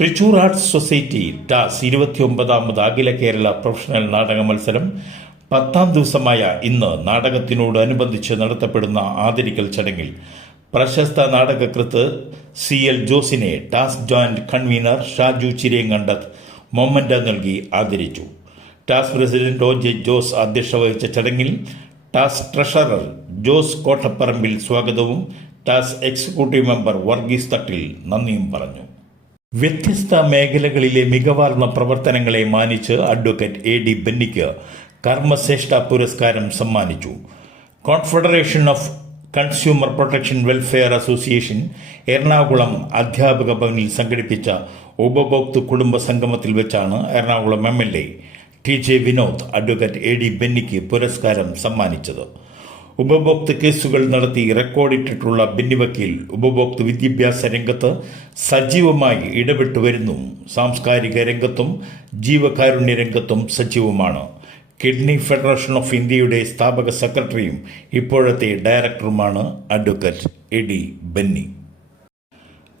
Trichur arts society TAS ഇരുപത്തിയൊമ്പതാമത് അഖില Kerala professional നാടക മത്സരം പത്താം ദിവസമായ ഇന്ന് നാടകത്തിനോടനുബന്ധിച്ച് നടത്തപ്പെടുന്ന ആദരിക്കൽ ചടങ്ങിൽ പ്രശസ്ത നാടകകൃത്ത് സി എൽ ജോസിനെ ടാസ് joint convener Shaju Chirengandath memento നൽകി ആദരിച്ചു. TAS president O J Jose അധ്യക്ഷത വഹിച്ച ചടങ്ങിൽ ടാസ് ട്രഷറർ ജോസ് കോട്ടപ്പറമ്പിൽ സ്വാഗതവും TAS executive member Varghese Thattil നന്ദിയും പറഞ്ഞു. വ്യത്യസ്ത മേഖലകളിലെ മികവാർന്ന പ്രവർത്തനങ്ങളെ മാനിച്ച് അഡ്വക്കേറ്റ് എ ഡി ബെന്നിക്ക് കർമ്മശ്രേഷ്ഠ പുരസ്കാരം സമ്മാനിച്ചു. Confederation of consumer protection welfare association Ernakulam അധ്യാപക ഭവനിൽ സംഘടിപ്പിച്ച ഉപഭോക്തൃ കുടുംബ സംഗമത്തിൽ വെച്ചാണ് Ernakulam M L A T J Vinod advocate A D ബെന്നിക്ക് പുരസ്കാരം സമ്മാനിച്ചത്. ഉപഭോക്തൃ കേസുകൾ നടത്തി റെക്കോർഡിട്ടിട്ടുള്ള ബെന്നി വക്കീൽ ഉപഭോക്തൃ വിദ്യാഭ്യാസ രംഗത്ത് സജീവമായി ഇടപെട്ടു വരുന്നു. സാംസ്കാരിക രംഗത്തും ജീവകാരുണ്യ രംഗത്തും സജീവമാണ്. കിഡ്നി ഫെഡറേഷൻ ഓഫ് ഇന്ത്യയുടെ സ്ഥാപക സെക്രട്ടറിയും ഇപ്പോഴത്തെ ഡയറക്ടറുമാണ് advocate A D Benny.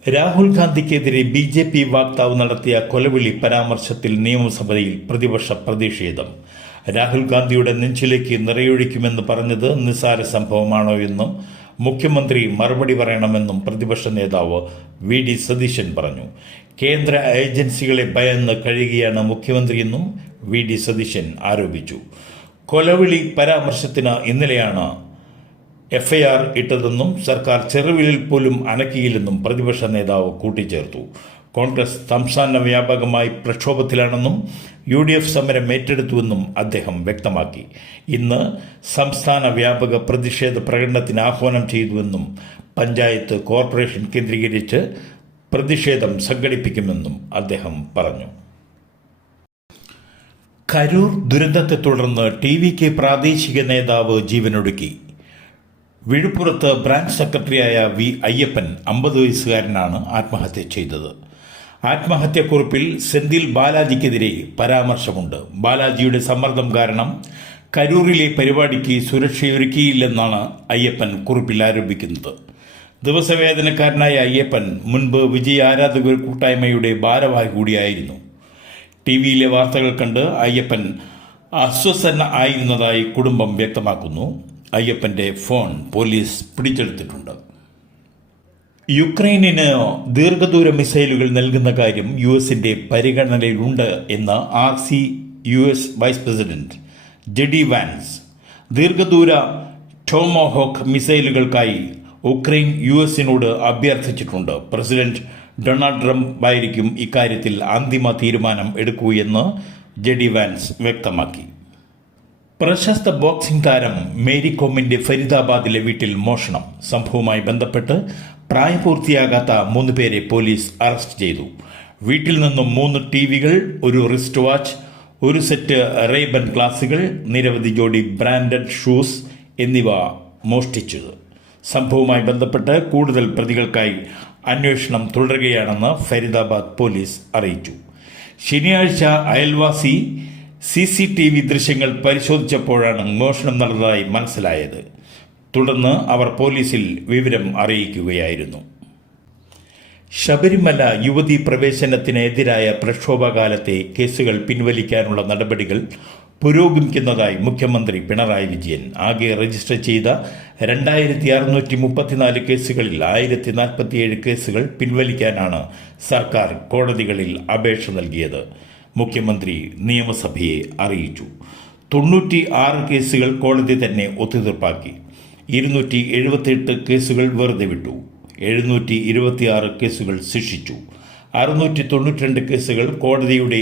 Rahul ഗാന്ധിക്കെതിരെ B J P വാക്താവ് നടത്തിയ കൊലവിളി പരാമർശത്തിൽ നിയമസഭയിൽ പ്രതിപക്ഷ പ്രതിഷേധം. രാഹുൽ ഗാന്ധിയുടെ നെഞ്ചിലേക്ക് നിറയൊഴിക്കുമെന്ന് പറഞ്ഞത് നിസ്സാര സംഭവമാണോ എന്നും മുഖ്യമന്ത്രി മറുപടി പറയണമെന്നും പ്രതിപക്ഷ നേതാവ് വി ഡി സതീശൻ പറഞ്ഞു. കേന്ദ്ര ഏജൻസികളെ ഭയന്ന് കഴിയുകയാണ് മുഖ്യമന്ത്രിയെന്നും വി ഡി സതീശൻ ആരോപിച്ചു. കൊലവിളി പരാമർശത്തിന് ഇന്നലെയാണ് എഫ്ഐആർ ഇട്ടതെന്നും സർക്കാർ ചെറുവിലിൽ പോലും അനക്കിയില്ലെന്നും പ്രതിപക്ഷ നേതാവ് കൂട്ടിച്ചേർത്തു. കോൺഗ്രസ് സംസ്ഥാന വ്യാപകമായി പ്രക്ഷോഭത്തിലാണെന്നും യു ഡി എഫ് സമരം ഏറ്റെടുത്തുവെന്നും അദ്ദേഹം വ്യക്തമാക്കി. ഇന്ന് സംസ്ഥാന വ്യാപക പ്രതിഷേധ പ്രകടനത്തിന് ആഹ്വാനം ചെയ്തുവെന്നും പഞ്ചായത്ത് കോർപ്പറേഷൻ കേന്ദ്രീകരിച്ച് പ്രതിഷേധം സംഘടിപ്പിക്കുമെന്നും അദ്ദേഹം പറഞ്ഞു. കരൂർ ദുരന്തത്തെ തുടർന്ന് ടി വിക്ക് പ്രാദേശിക നേതാവ് ജീവനൊടുക്കി. വിഴുപ്പുറത്ത് ബ്രാഞ്ച് സെക്രട്ടറിയായ വി അയ്യപ്പൻ അമ്പത് വയസ്സുകാരനാണ് ആത്മഹത്യ ചെയ്തത്. ആത്മഹത്യക്കുറിപ്പിൽ സെന്തിൽ ബാലാജിക്കെതിരെ പരാമർശമുണ്ട്. ബാലാജിയുടെ സമ്മർദ്ദം കാരണം കരൂറിലെ പരിപാടിക്ക് സുരക്ഷയൊരുക്കിയില്ലെന്നാണ് അയ്യപ്പൻ കുറിപ്പിൽ ആരോപിക്കുന്നത്. ദിവസവേതനക്കാരനായ അയ്യപ്പൻ മുൻപ് വിജയ ആരാധക കൂട്ടായ്മയുടെ ഭാരവാഹി കൂടിയായിരുന്നു. ടി വിയിലെ വാർത്തകൾ കണ്ട് അയ്യപ്പൻ അസ്വസ്ഥന ആയിരുന്നതായി കുടുംബം വ്യക്തമാക്കുന്നു. അയ്യപ്പന്റെ ഫോൺ പോലീസ് പിടിച്ചെടുത്തിട്ടുണ്ട്. യുക്രൈനിന് ദീർഘദൂര മിസൈലുകൾ നൽകുന്ന കാര്യം യു എസിന്റെ പരിഗണനയിലുണ്ട് എന്ന് R C U S vice president JD Vance. ദീർഘദൂര ടോമോഹോക്ക് മിസൈലുകൾക്കായി ഉക്രൈൻ യു എസിനോട് അഭ്യർത്ഥിച്ചിട്ടുണ്ട്. പ്രസിഡന്റ് ഡൊണാൾഡ് ട്രംപ് ആയിരിക്കും ഇക്കാര്യത്തിൽ അന്തിമ തീരുമാനം എടുക്കൂ എന്ന് ജെഡി വാൻസ് വ്യക്തമാക്കി. പ്രശസ്ത ബോക്സിംഗ് താരം മേരി കോമിന്റെ ഫരീദാബാദിലെ വീട്ടിൽ മോഷണം. സംഭവവുമായി ബന്ധപ്പെട്ട് പ്രായപൂർത്തിയാകാത്ത മൂന്ന് പേരെ പോലീസ് അറസ്റ്റ് ചെയ്തു. വീട്ടിൽ നിന്നും മൂന്ന് ടി വികൾ ഒരു റിസ്റ്റ് വാച്ച് ഒരു സെറ്റ് റേബൻ ഗ്ലാസുകൾ നിരവധി ജോഡി ബ്രാൻഡഡ് ഷൂസ് എന്നിവ മോഷ്ടിച്ചത്. സംഭവവുമായി ബന്ധപ്പെട്ട് കൂടുതൽ പ്രതികൾക്കായി അന്വേഷണം തുടരുകയാണെന്ന് ഫരീദാബാദ് പോലീസ് അറിയിച്ചു. ശനിയാഴ്ച അയൽവാസി സി സി ടി വി ദൃശ്യങ്ങൾ പരിശോധിച്ചപ്പോഴാണ് മോഷണം നടന്നതായി മനസ്സിലായത്. തുടർന്ന് അവർ പോലീസിൽ വിവരം അറിയിക്കുകയായിരുന്നു. ശബരിമല യുവതി പ്രവേശനത്തിനെതിരായ പ്രക്ഷോഭകാലത്തെ കേസുകൾ പിൻവലിക്കാനുള്ള നടപടികൾ പുരോഗമിക്കുന്നതായി മുഖ്യമന്ത്രി പിണറായി വിജയൻ ആകെ രജിസ്റ്റർ ചെയ്ത രണ്ടായിരത്തി അറുന്നൂറ്റി മുപ്പത്തിനാല് കേസുകളിൽ ആയിരത്തി നാൽപ്പത്തിയേഴ് കേസുകൾ പിൻവലിക്കാനാണ് സർക്കാർ കോടതികളിൽ അപേക്ഷ നൽകിയത്. മുഖ്യമന്ത്രി നിയമസഭയെ അറിയിച്ചു. തൊണ്ണൂറ്റി ആറ് കേസുകൾ കോടതി തന്നെ ഒത്തുതീർപ്പാക്കി. ഇരുന്നൂറ്റി എഴുപത്തിയെട്ട് കേസുകൾ വെറുതെ വിട്ടു. എഴുന്നൂറ്റി ഇരുപത്തിയാറ് കേസുകൾ ശിക്ഷിച്ചു. അറുന്നൂറ്റി തൊണ്ണൂറ്റിരണ്ട് കേസുകൾ കോടതിയുടെ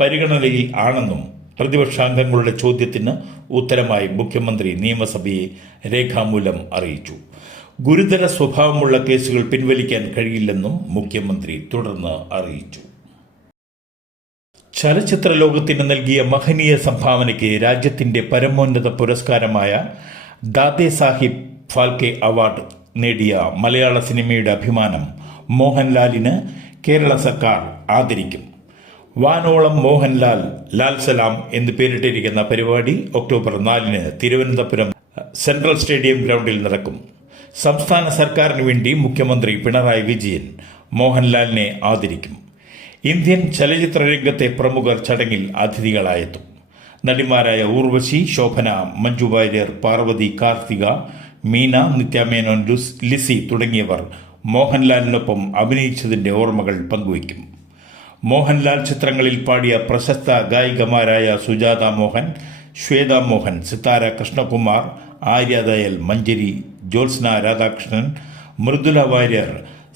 പരിഗണനയിൽ ആണെന്നും പ്രതിപക്ഷാംഗങ്ങളുടെ ചോദ്യത്തിന് ഉത്തരമായി മുഖ്യമന്ത്രി നിയമസഭയെ രേഖാമൂലം അറിയിച്ചു. ഗുരുതര സ്വഭാവമുള്ള കേസുകൾ പിൻവലിക്കാൻ കഴിയില്ലെന്നും മുഖ്യമന്ത്രി തുടർന്ന് അറിയിച്ചു. ചലച്ചിത്ര ലോകത്തിന് നൽകിയ മഹനീയ സംഭാവനയ്ക്ക് രാജ്യത്തിന്റെ പരമോന്നത പുരസ്കാരമായ ദാദേ സാഹിബ് ഫാൽക്കെ അവാർഡ് നേടിയ മലയാള സിനിമയുടെ അഭിമാനം മോഹൻലാലിന് കേരള സർക്കാർ ആദരിക്കും. വാനോളം മോഹൻലാൽ ലാൽ സലാം എന്ന് പേരിട്ടിരിക്കുന്ന പരിപാടി ഒക്ടോബർ നാലിന് തിരുവനന്തപുരം സെൻട്രൽ സ്റ്റേഡിയം ഗ്രൗണ്ടിൽ നടക്കും. സംസ്ഥാന സർക്കാരിന് വേണ്ടി മുഖ്യമന്ത്രി പിണറായി വിജയൻ മോഹൻലാലിനെ ആദരിക്കും. ഇന്ത്യൻ ചലച്ചിത്ര രംഗത്തെ പ്രമുഖർ ചടങ്ങിൽ അതിഥികളായെത്തും. നടിമാരായ ഊർവശി ശോഭന മഞ്ജു വാര്യർ പാർവതി കാർത്തിക മീന നിത്യാമേനോൻ ലുസ് തുടങ്ങിയവർ മോഹൻലാലിനൊപ്പം അഭിനയിച്ചതിന്റെ ഓർമ്മകൾ പങ്കുവയ്ക്കും. മോഹൻലാൽ ചിത്രങ്ങളിൽ പാടിയ പ്രശസ്ത ഗായികമാരായ സുജാത മോഹൻ ശ്വേത മോഹൻ സിത്താര കൃഷ്ണകുമാർ ആര്യ ദയൽ മഞ്ജരി ജ്യോത്സ്ന രാധാകൃഷ്ണൻ മൃദുല വാര്യർ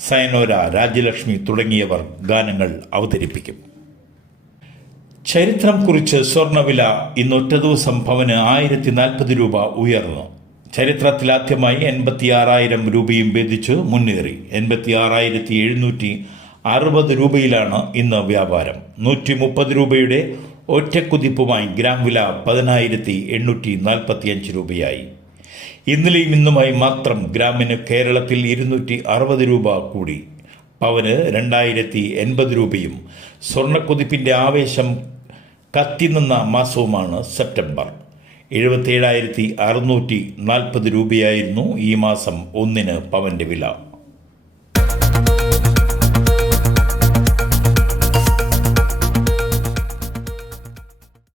സയനോര രാജ്യലക്ഷ്മി തുടങ്ങിയവർ ഗാനങ്ങൾ അവതരിപ്പിക്കും. ചരിത്രം കുറിച്ച് സ്വർണവില ഇന്ന് ഒറ്റ ദിവസം പവന് ആയിരത്തി നാൽപ്പത് രൂപ ഉയർന്നു. ചരിത്രത്തിലാദ്യമായി എൺപത്തി ആറായിരം രൂപയും ഭേദിച്ച് മുന്നേറി. എൺപത്തി ആറായിരത്തി എഴുന്നൂറ്റി അറുപത് രൂപയിലാണ് ഇന്ന് വ്യാപാരം. നൂറ്റി മുപ്പത് രൂപയുടെ ഒറ്റക്കുതിപ്പുമായി ഗ്രാം വില പതിനായിരത്തി എണ്ണൂറ്റി നാൽപ്പത്തിയഞ്ച് രൂപയായി. ഇന്നലെയും ഇന്നുമായി മാത്രം ഗ്രാമിന് കേരളത്തിൽ ഇരുന്നൂറ്റി അറുപത് രൂപ കൂടി. പവന് രണ്ടായിരത്തി എൺപത് രൂപയും. സ്വർണക്കുതിപ്പിന്റെ ആവേശം കത്തിനിന്ന മാസവുമാണ് സെപ്റ്റംബർ. എഴുപത്തേഴായിരത്തി അറുന്നൂറ്റി നാൽപ്പത് രൂപയായിരുന്നു ഈ മാസം ഒന്നിന് പവന്റെ വില.